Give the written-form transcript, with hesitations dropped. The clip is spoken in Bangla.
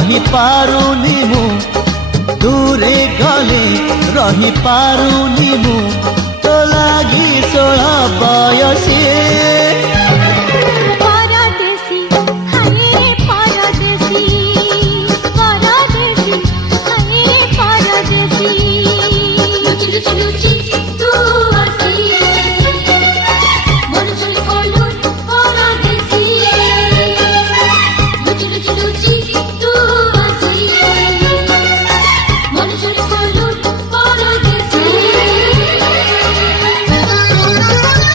रही पारुनी मु दूरे गले रही पारुनी मु तो लागी 16 बयसी